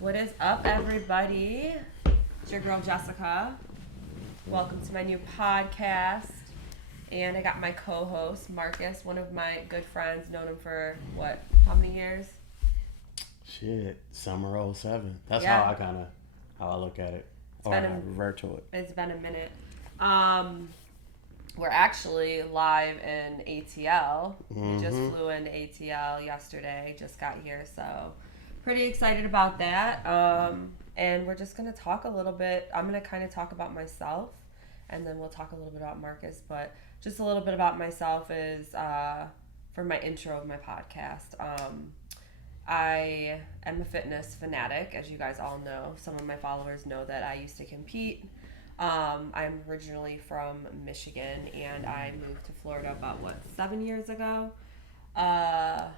What is up, everybody? It's your girl, Jessica. Welcome to my new podcast. And I got my co-host, Marcus, one of my good friends, known him for, how many years? Shit, summer '07. That's how I look at it. Or I revert to it. It's been a minute. We're actually live in ATL. We just flew into ATL yesterday, just got here, so pretty excited about that. And we're just going to talk a little bit. I'm going to kind of talk about myself, and then we'll talk a little bit about Marcus, but just a little bit about myself is for my intro of my podcast. I am a fitness fanatic, as you guys all know. Some of my followers know that I used to compete. I'm originally from Michigan, and I moved to Florida about, 7 years ago? I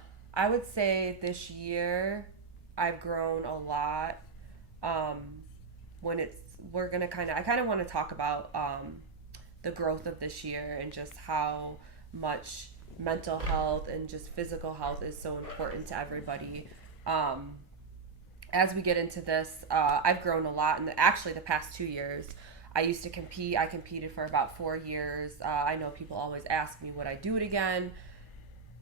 would say this year I've grown a lot. I kind of want to talk about the growth of this year and just how much mental health and just physical health is so important to everybody. As we get into this, I've grown a lot in the past 2 years. I used to compete. I competed for about 4 years. I know people always ask me, would I do it again?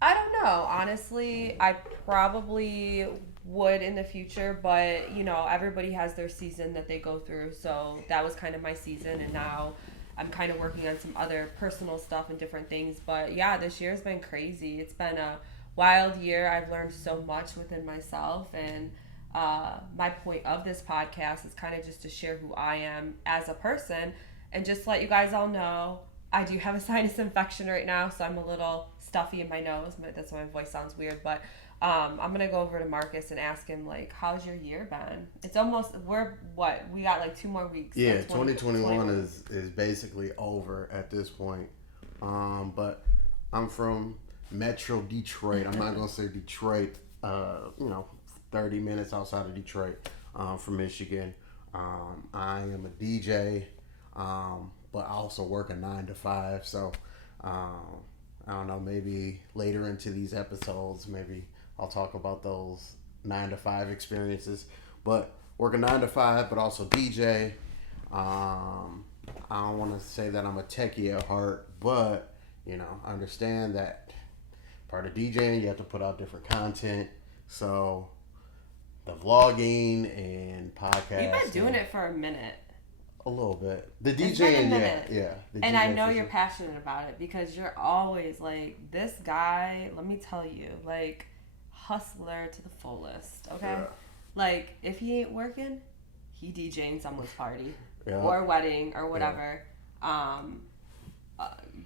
I don't know. Honestly, I probably would in the future, but, everybody has their season that they go through. So that was kind of my season, and now I'm kind of working on some other personal stuff and different things. But yeah, this year's been crazy. It's been a wild year. I've learned so much within myself, and my point of this podcast is kind of just to share who I am as a person, and just to let you guys all know, I do have a sinus infection right now, so I'm a little stuffy in my nose. That's why my voice sounds weird, but I'm going to go over to Marcus and ask him, how's your year been? It's almost, we got 2 more weeks. Yeah, 2021 is basically over at this point. But I'm from Metro Detroit. I'm not going to say Detroit, 30 minutes outside of Detroit, from Michigan. I am a DJ, but I also work a 9 to 5. So, I don't know, maybe later into these episodes, maybe I'll talk about those 9 to 5 experiences. But work a 9 to 5, but also DJ. I don't want to say that I'm a techie at heart, but, I understand that part of DJing, you have to put out different content. So the vlogging and podcasting. You've been doing it for a minute. A little bit. The DJing, yeah. And I know you're passionate about it because you're always this guy, let me tell you, hustler to the fullest, okay? Yeah. If he ain't working, he DJing someone's party or wedding or whatever. Yeah.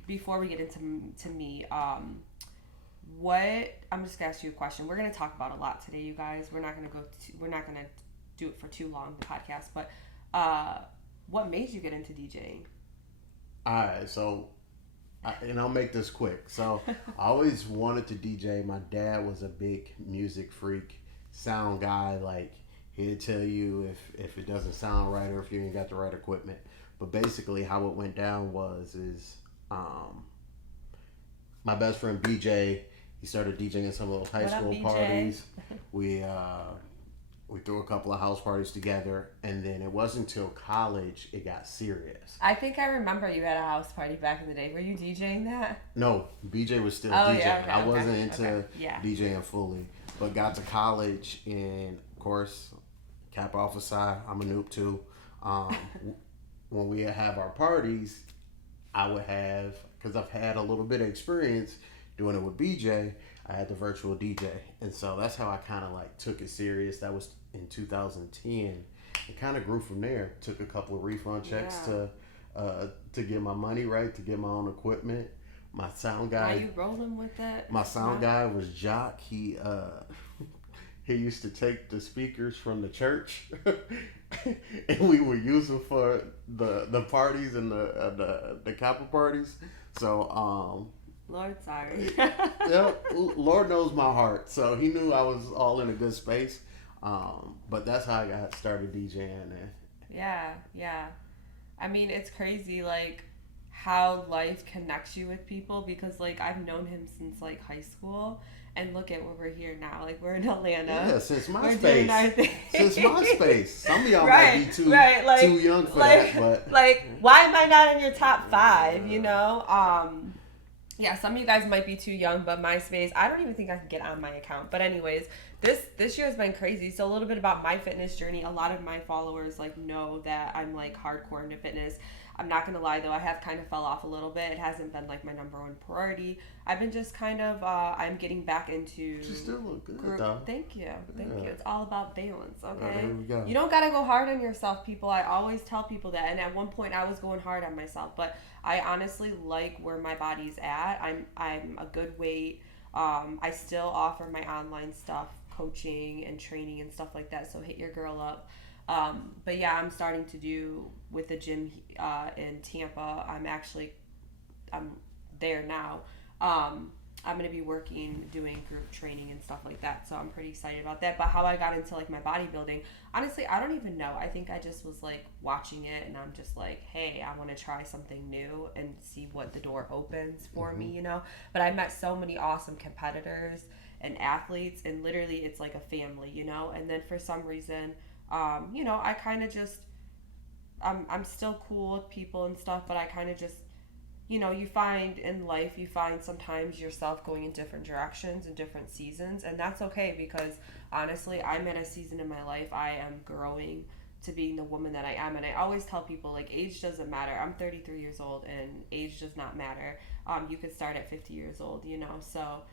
Before we get into me, I'm just gonna ask you a question. We're gonna talk about a lot today, you guys. We're not gonna do it for too long, the podcast, but what made you get into DJing? Alright, so I'll make this quick. So I always wanted to DJ. My dad was a big music freak, sound guy. He'd tell you if it doesn't sound right or if you ain't got the right equipment. But basically how it went down is my best friend BJ, he started DJing at some little high school parties. We threw a couple of house parties together, and then it wasn't until college it got serious. I think I remember you had a house party back in the day. Were you DJing that? No, BJ was still DJing. Yeah, okay, I wasn't into DJing fully, but got to college, and of course, Kappa Alpha Psi, I'm a noob too. When we have our parties, I would have, because I've had a little bit of experience doing it with BJ, I had the virtual DJ. And so that's how I kind of took it serious. That was in 2010. It kind of grew from there. Took a couple of refund checks to get my money right, to get my own equipment. My sound guy. Are you rolling with that? My sound guy was Jock. He used to take the speakers from the church and we would use them for the parties and the Kappa parties. So Lord, sorry. Lord knows my heart. So he knew I was all in a good space. But that's how I got started DJing. Yeah. I mean, it's crazy. how life connects you with people, because like I've known him since like high school, and look at where we're here now. Like we're in Atlanta. Yeah, since we're doing our MySpace. thing. Since MySpace. Some of y'all Right, might be too like, too young for that, but like why am I not in your top 5? You know. Yeah, some of you guys might be too young, but MySpace, I don't even think I can get on my account. But anyways, this year has been crazy. So a little bit about my fitness journey. A lot of my followers like know that I'm like hardcore into fitness. I'm not gonna lie though, I have kind of fell off a little bit. It hasn't been like my number one priority. I've been just kind of I'm getting back into. you still look good though. Thank you. It's all about balance, okay? There we go. You don't gotta go hard on yourself, people. I always tell people that, and at one point I was going hard on myself, but I honestly like where my body's at. I'm a good weight. I still offer my online stuff, coaching and training and stuff like that. So hit your girl up. But yeah, I'm starting to do with the gym in Tampa. I'm there now. I'm going to be doing group training and stuff like that. So I'm pretty excited about that. But how I got into like my bodybuilding, honestly, I don't even know. I think I just was like watching it and I'm just like, hey, I want to try something new and see what the door opens for me, you know? But I met so many awesome competitors and athletes, and literally it's like a family, you know? And then for some reason, you know, I kind of just, I'm still cool with people and stuff, but I kind of just, you know, you find in life, sometimes yourself going in different directions and different seasons, and that's okay, because honestly, I'm at a season in my life, I am growing to being the woman that I am, and I always tell people, like, age doesn't matter. I'm 33 years old, and age does not matter. You could start at 50 years old, you know, so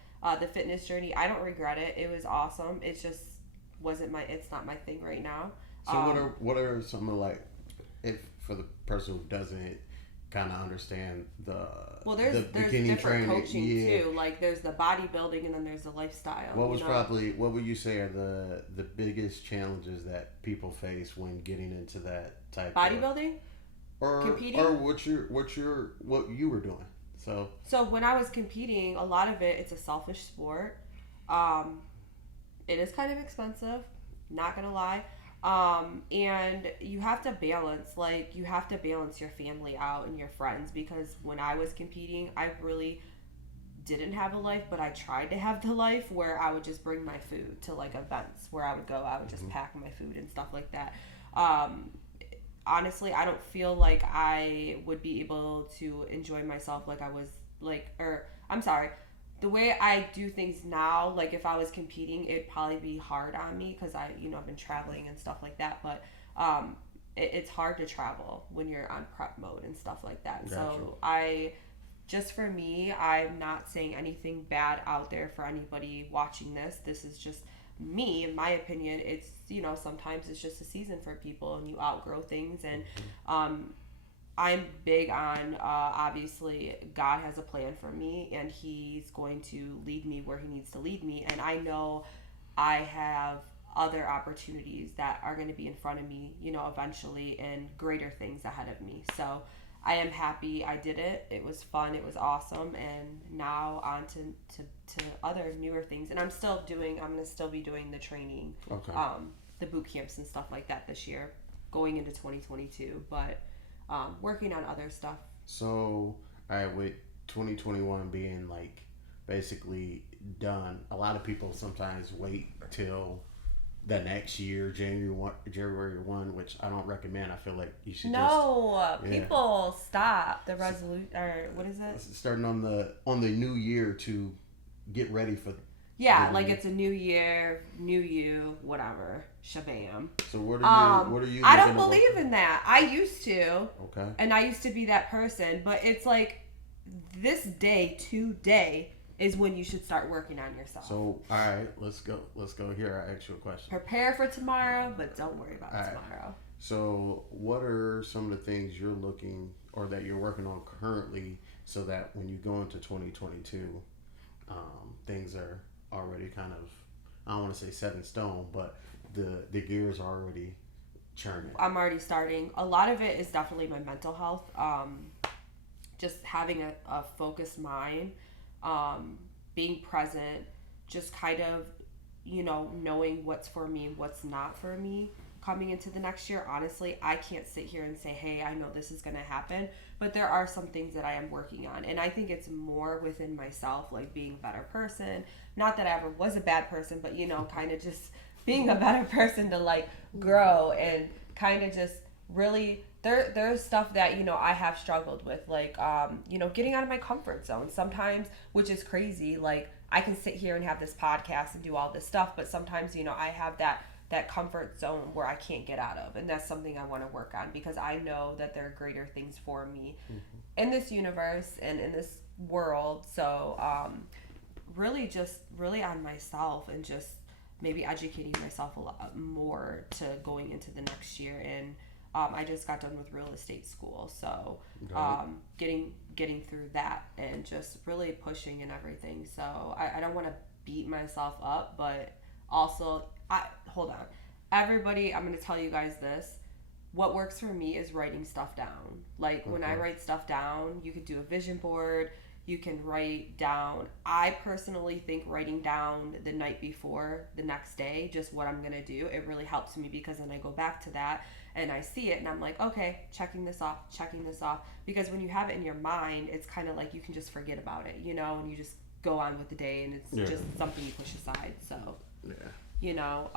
the fitness journey, I don't regret it. It was awesome. It just it's not my thing right now. So what are some of, like, if for the person who doesn't kind of understand there's different training, coaching too. Like there's the bodybuilding and then there's the lifestyle. What would you say are the biggest challenges that people face when getting into that type bodybuilding or competing, or what you were doing? So when I was competing, a lot of it's a selfish sport. It is kind of expensive, not gonna lie. And you have to balance your family out and your friends, because when I was competing, I really didn't have a life, but I tried to have the life where I would just bring my food to like events where I would just pack my food and stuff like that. Honestly, I don't feel like I would be able to enjoy myself like I was the way I do things now, like if I was competing, it'd probably be hard on me because I've been traveling and stuff like that. But it's hard to travel when you're on prep mode and stuff like that. Gotcha. So for me, I'm not saying anything bad out there for anybody watching this. This is just me, in my opinion. It's, sometimes it's just a season for people and you outgrow things. And I'm big on, obviously, God has a plan for me and he's going to lead me where he needs to lead me. And I know I have other opportunities that are going to be in front of me, eventually, and greater things ahead of me. So I am happy I did it. It was fun. It was awesome. And now on to other newer things. And I'm going to still be doing the training, okay. The boot camps and stuff like that this year, going into 2022. But working on other stuff. So, all right, with 2021 being like basically done, a lot of people sometimes wait till the next year, January 1, which I don't recommend. I feel like you should people stop the resolution, or what is it? Starting on the new year to get ready for. Yeah, like it's a new year, new you, whatever, shabam. So what are you? I don't believe in that. I used to. Okay. And I used to be that person, but it's like this day, today, is when you should start working on yourself. So, all right, let's go here. I ask you a question. Prepare for tomorrow, but don't worry about tomorrow. Right. So, what are some of the things you're looking or that you're working on currently so that when you go into 2022, things are already kind of, I don't want to say set in stone, but the gears are already churning? I'm already starting. A lot of it is definitely my mental health. Just having a focused mind. Being present, just kind of, knowing what's for me and what's not for me. coming into the next year, honestly, I can't sit here and say, hey, I know this is going to happen. But there are some things that I am working on. And I think it's more within myself, like being a better person. Not that I ever was a bad person, but, you know, kind of just being a better person to like grow and kind of just really there's stuff that, you know, I have struggled with, like you know, getting out of my comfort zone sometimes, which is crazy. Like I can sit here and have this podcast and do all this stuff, but sometimes, you know, I have that comfort zone where I can't get out of, and that's something I want to work on, because I know that there are greater things for me in this universe and in this world. So really on myself, and just maybe educating myself a lot more to going into the next year. And I just got done with real estate school, so getting through that and just really pushing and everything. So I don't want to beat myself up, but also hold on, everybody, I'm going to tell you guys this. What works for me is writing stuff down. Like when I write stuff down, you could do a vision board. You can write down. I personally think writing down the night before, the next day, just what I'm going to do, it really helps me, because then I go back to that and I see it and I'm like, okay, checking this off. Because when you have it in your mind, it's kind of like you can just forget about it, you know, and you just go on with the day, and it's just something you push aside. So, you know,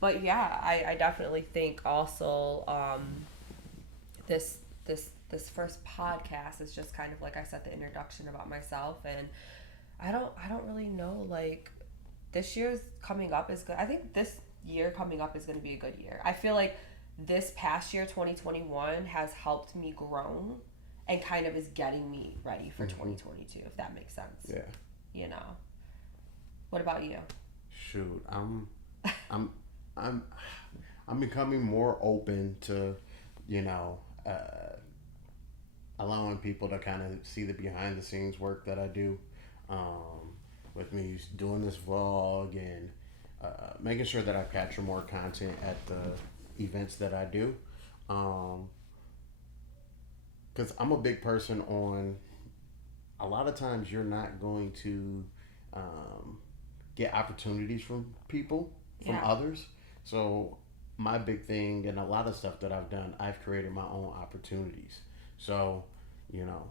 but yeah, I definitely think also this first podcast is just kind of, like I said, the introduction about myself. And I don't really know, like, this year's coming up is good. I think this year coming up is going to be a good year. I feel like this past year, 2021, has helped me grow and kind of is getting me ready for 2022, if that makes sense. Yeah. You know. What about you? Shoot, I'm becoming more open to, you know, allowing people to kind of see the behind the scenes work that I do, with me doing this vlog, and making sure that I capture more content at the events that I do, because I'm a big person on, a lot of times you're not going to get opportunities from people, from others. So my big thing, and a lot of stuff that I've done, I've created my own opportunities. So, you know,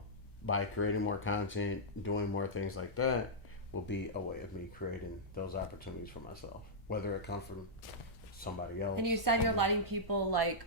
by creating more content, doing more things like that, will be a way of me creating those opportunities for myself, whether it comes from somebody else. And you said you're letting people, like,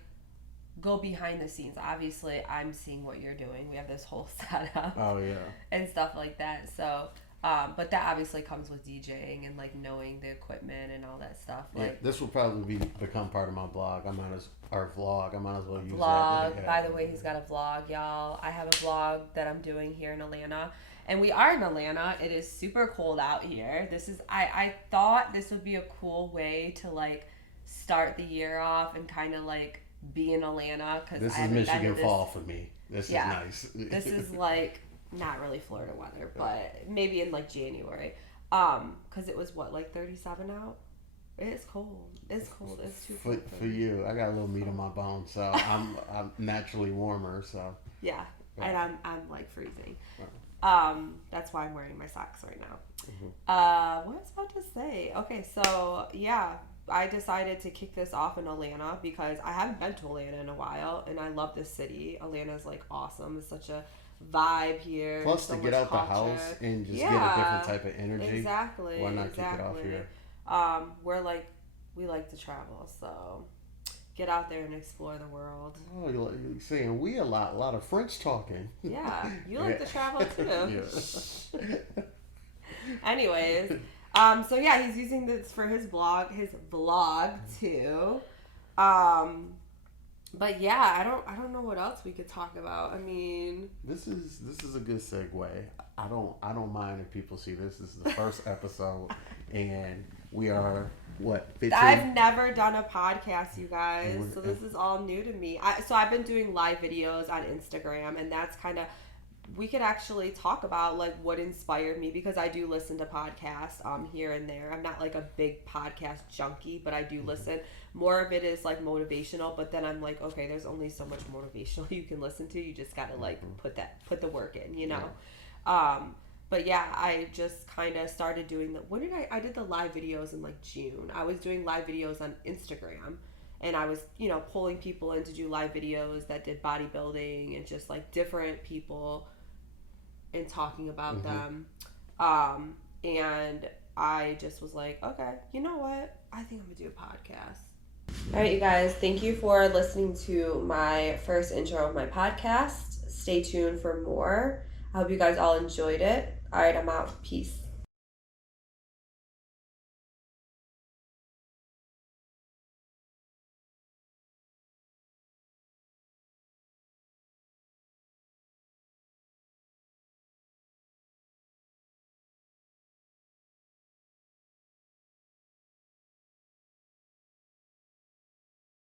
go behind the scenes. Obviously, I'm seeing what you're doing. We have this whole setup. Oh, yeah. And stuff like that. So, but that obviously comes with DJing and, like, knowing the equipment and all that stuff. Like, yeah, this will probably become part of my blog. I might as well use vlog. that. Yeah. By the way, he's got a vlog, y'all. I have a vlog that I'm doing here in Atlanta. And we are in Atlanta. It is super cold out here. This is, I thought this would be a cool way to, like, start the year off and kind of, like, be in Atlanta. Cause this is Michigan fall for me. This is nice. This is, like, not really Florida weather, but maybe in, like, January. Because it was, what, like 37 out? It's cold. It's cold. It's too cold for you. I got a little meat on my bones, so I'm naturally warmer. So yeah, and I'm like freezing. Wow. That's why I'm wearing my socks right now. What was I about to say? Okay, so yeah, I decided to kick this off in Atlanta because I haven't been to Atlanta in a while, and I love this city. Atlanta's like awesome. It's such a vibe here. Plus, to get out the house and just get a different type of energy. Exactly. Why not kick it off here? We like to travel, so get out there and explore the world. Oh, you're saying we a lot of French talking. Yeah, you like to travel too. Yeah. Anyways, so yeah, he's using this for his vlog too. But yeah, I don't know what else we could talk about. I mean, this is a good segue. I don't mind if people see this. This is the first episode, and we are 15? I've never done a podcast, you guys, so this is all new to me. So I've been doing live videos on Instagram, and that's kind of, we could actually talk about like what inspired me, because I do listen to podcasts here and there. I'm not like a big podcast junkie, but I do listen. More of it is like motivational, but then I'm like, okay, there's only so much motivational you can listen to. You just gotta like put the work in, you know. Yeah. But yeah, I just kind of started doing I did the live videos in like June. I was doing live videos on Instagram, and I was, you know, pulling people in to do live videos that did bodybuilding and just like different people and talking about them. And I just was like, okay, you know what? I think I'm gonna do a podcast. All right, you guys, thank you for listening to my first intro of my podcast. Stay tuned for more. I hope you guys all enjoyed it. All right, I'm out. Peace.